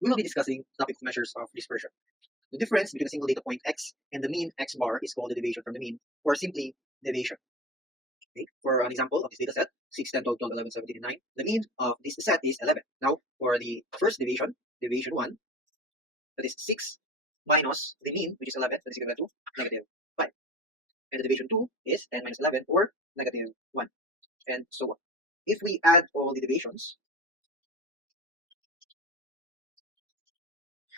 We will be discussing the topic of measures of dispersion. The difference between a single data point x and the mean x bar is called the deviation from the mean, or simply deviation. Okay? For an example of this data set, 6, 10, 12, 12, 11, 17, and 9, the mean of this set is 11. Now, for the first deviation, deviation 1, that is 6 minus the mean, which is 11, that is equal to negative 5. And the deviation 2 is 10 minus 11, or negative 1, and so on. If we add all the deviations,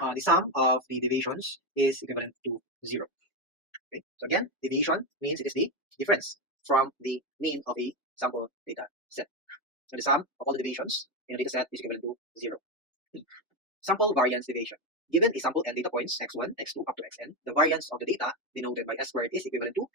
the sum of the deviations is equivalent to 0. Okay? So again, deviation means it is the difference from the mean of a sample data set. So the sum of all the deviations in a data set is equivalent to 0. Sample variance deviation. Given a sample n data points x1, x2 up to xn, the variance of the data denoted by s squared is equivalent to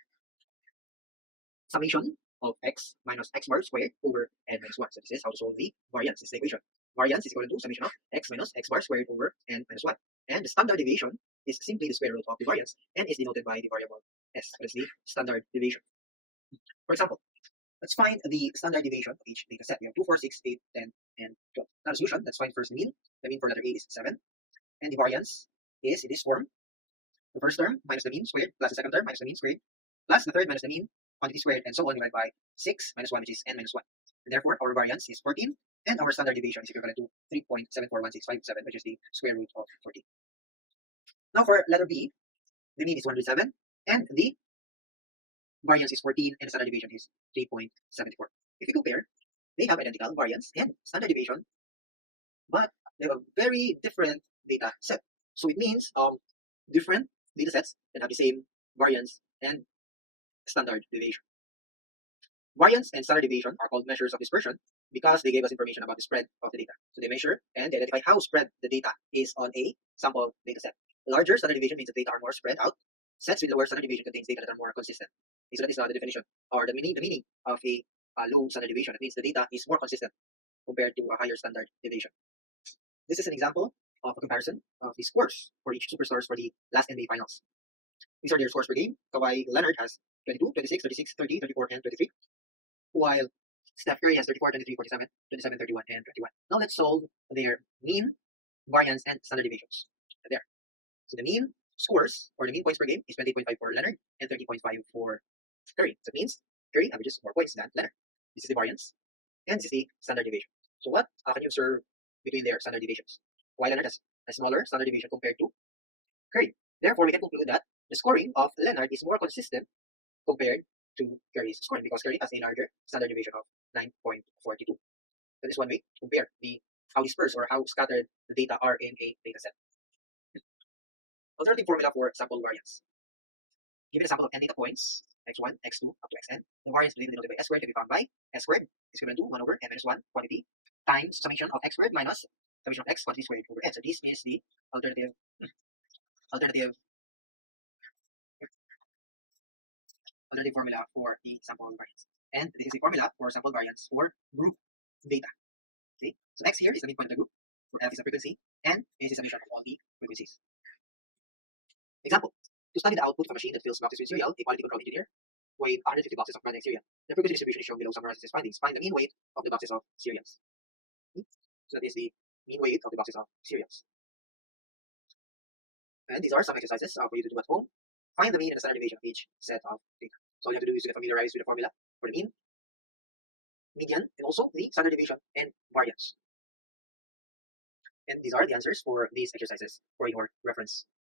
summation of x minus x bar squared over n minus 1. So this is how to solve the variance. This is the equation. Variance is equal to summation of x minus x bar squared over n minus 1. And the standard deviation is simply the square root of the variance and is denoted by the variable s. That is the standard deviation. For example, let's find the standard deviation of each data set. We have 2, 4, 6, 8, 10, and 12. Now the solution, let's find first the mean. The mean for letter A is 7. And the variance is in this form. The first term minus the mean squared plus the second term minus the mean squared plus the third minus the mean quantity squared, and so on, divided by 6 minus 1, which is n minus 1. And therefore, our variance is 14, and our standard deviation is equivalent to 3.741657, which is the square root of 14. Now for letter B, the mean is 107, and the variance is 14, and the standard deviation is 3.74. If we compare, they have identical variance and standard deviation, but they have a very different data set. So it means different data sets can have the same variance and standard deviation. Variance and standard deviation are called measures of dispersion because they gave us information about the spread of the data. So they measure and they identify how spread the data is on a sample data set. Larger standard deviation means the data are more spread out. Sets with lower standard deviation contains data that are more consistent. So that is the definition or the meaning of a low standard deviation. It means the data is more consistent compared to a higher standard deviation. This is an example of a comparison of the scores for each superstars for the last NBA finals. These are their scores per game. Kawhi Leonard has 22, 26, 36, 30, 34, and 23. While Steph Curry has 34, 23, 47, 27, 31, and 21. Now let's solve their mean, variance, and standard deviations. There. So the mean scores, or the mean points per game, is 20.5 for Leonard and 30.5 for Curry. So it means Curry averages more points than Leonard. This is the variance, and this is the standard deviation. So what can you observe between their standard deviations? Why Leonard has a smaller standard deviation compared to Curry. Therefore, we can conclude that the scoring of Leonard is more consistent compared to Curry's scoring because Curry has a larger standard deviation of 9.42. That is one way to compare how dispersed or how scattered the data are in a data set. Alternative formula for sample variance. Given a sample of n data points, x1, x2, up to xn, the variance denoted by s squared can be found by s squared is equivalent to 1 over n minus 1 quantity times summation of x squared minus summation of x quantity squared over n. So this is the alternative formula for the sample variance. And this is the formula for sample variance for group data. Okay, so x here is the midpoint of the group, where f is the frequency, and this is a summation of all the frequencies. Example: to study the output of a machine that fills boxes with cereal, a quality control engineer weighed 150 boxes of branded cereal. The frequency distribution is shown below. Summarizes his findings. Find the mean weight of the boxes of cereals. So that is the mean weight of the boxes of cereals. And these are some exercises for you to do at home. Find the mean and the standard deviation of each set of data. So all you have to do is to get familiarized with the formula for the mean, median, and also the standard deviation and variance. And these are the answers for these exercises for your reference.